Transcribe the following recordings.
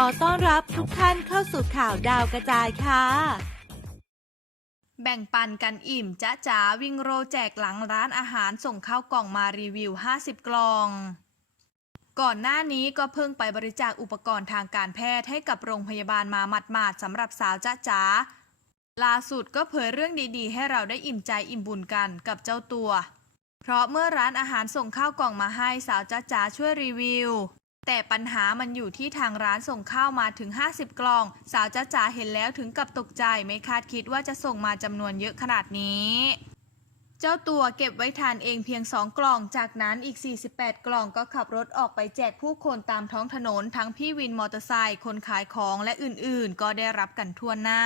ขอต้อนรับทุกท่านเข้าสู่ข่าวดาวกระจายค่ะ แบ่งปันกันอิ่มจ้าจ๋าวิ่งโรแจกหลังร้านอาหารส่งข้าวกล่องมารีวิว 50 กล่อง ก่อนหน้านี้ก็เพิ่งไปบริจาคอุปกรณ์ทางการแพทย์ให้กับโรงพยาบาลมาหมาดๆสำหรับสาวจ้าจ๋าล่าสุดก็เผยเรื่องดีๆ ให้เราได้อิ่มใจอิ่มบุญกันกับเจ้าตัว เพราะเมื่อร้านอาหารส่งข้าวกล่องมาให้สาวจ้าจ๋าช่วยรีวิว แต่ปัญหามันอยู่ที่ทางร้านส่งข้าวมาถึง 50 กล่อง สาวจ้าจ๋าเห็นแล้วถึงกับตกใจไม่คาดคิดว่าจะส่งมาจำนวนเยอะขนาดนี้ เจ้าตัวเก็บไว้ทานเองเพียง 2 กล่อง จากนั้นอีก 48 กล่องก็ขับรถออกไปแจกผู้คนตามท้องถนน ทั้งพี่วินมอเตอร์ไซค์คนขายของและอื่นๆ ก็ได้รับกันทั่วหน้า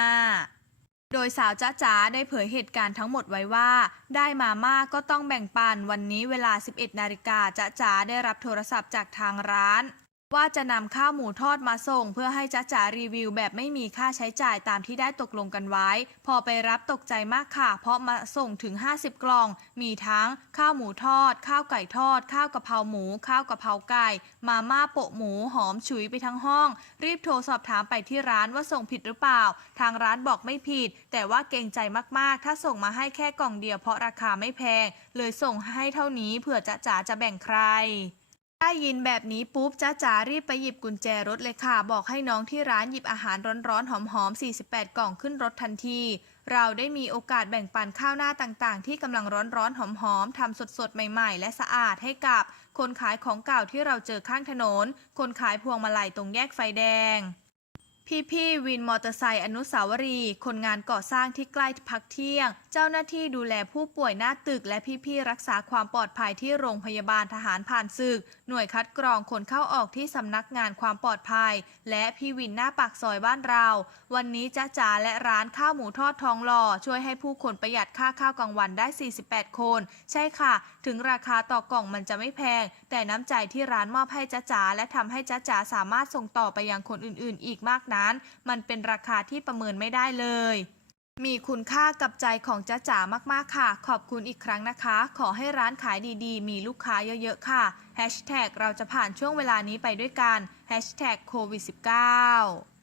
โดยสาวจ้าจ๋าได้เผยเหตุการณ์ทั้งหมดไว้ว่า ได้มามากก็ต้องแบ่งปันวันนี้เวลา 11 นาฬิกาจ้าจ๋าได้รับโทรศัพท์จากทางร้าน ว่าจะนำข้าวหมูทอดมาส่ง เพื่อให้จ้าจ๋ารีวิวแบบไม่มีค่าใช้จ่ายตามที่ได้ตกลงกันไว้ พอไปรับตกใจมากค่ะ เพราะมาส่งถึง 50 กล่อง มีทั้งข้าวหมูทอด ข้าวไก่ทอด ข้าวกะเพราหมู ข้าวกะเพราไก่ มาม่าโปะหมูหอมฉุยไปทั้งห้อง รีบโทรสอบถามไปที่ร้านว่าส่งผิดหรือเปล่า ทางร้านบอกไม่ผิด แต่ว่าเกรงใจมากๆ ถ้าส่งมาให้แค่กล่องเดียวเพราะราคาไม่แพง เลยส่งให้เท่านี้เผื่อจะจ๋าจะแบ่งใคร ได้ยินแบบนี้ปุ๊บจ้าจ๋ารีบไปหยิบกุญแจรถเลยค่ะ บอกให้น้องที่ร้านหยิบอาหารร้อนๆ หอมๆ 48 กล่องขึ้นรถทันที เราได้มีโอกาสแบ่งปันข้าวหน้าต่างๆ ที่กำลังร้อนๆ หอมๆทำสดๆ ใหม่ๆ และสะอาดให้กับคนขายของเก่าที่เราเจอข้างถนน คนขายพวงมาลัยตรงแยกไฟแดง พี่ๆวินมอเตอร์ไซค์อนุสาวรีย์คนงานก่อสร้างที่ใกล้พักเที่ยง เจ้าหน้าที่ดูแลผู้ป่วยหน้าตึก และพี่ๆรักษาความปลอดภัยที่โรงพยาบาลทหารผ่านศึก หน่วยคัดกรองคนเข้าออกที่สำนักงานความปลอดภัย และพี่วินหน้าปากซอยบ้านเรา วันนี้จ้าจ๋าและร้านข้าวหมูทอดทองหล่อช่วยให้ผู้คนประหยัดค่าข้าวกลางวันได้ 48 คน ใช่ค่ะ ถึงราคาต่อกล่องมันจะไม่แพง แต่น้ำใจที่ร้านมอบให้จ้าจ๋าและทำให้จ้าจ๋าสามารถส่งต่อไปยังคนอื่น ๆ อีกมากนั้น มันเป็นราคาที่ประเมินไม่ได้เลย มีคุณค่ากับใจของจ้าจ๋ามากๆค่ะ ขอบคุณอีกครั้งนะคะ ขอให้ร้านขายดีๆ มีลูกค้าเยอะๆค่ะ Hashtag เราจะผ่านช่วงเวลานี้ไปด้วยกัน Hashtag โควิด -19